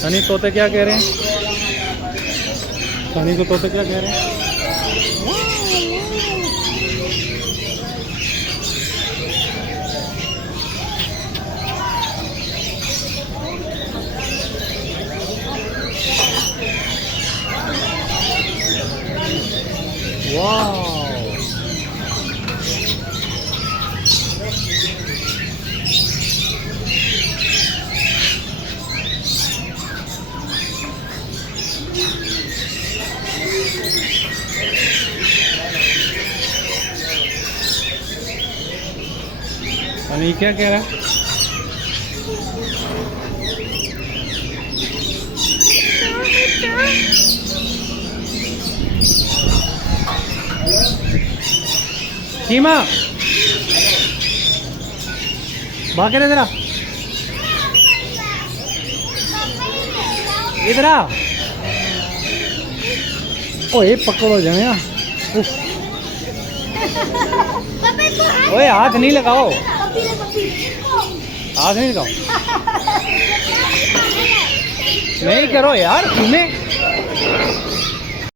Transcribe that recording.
सनी तोते क्या कह रहे हैं? सनी को तोते क्या कह रहे हैं? वाह, सनी क्या कह रहा है? कीमा भाग इधर आ, इधर आ। ओए पकड़ो जाने, ओए हाथ नहीं लगाओ, हाथ नहीं लगाओ, नहीं करो यार तुम्हें।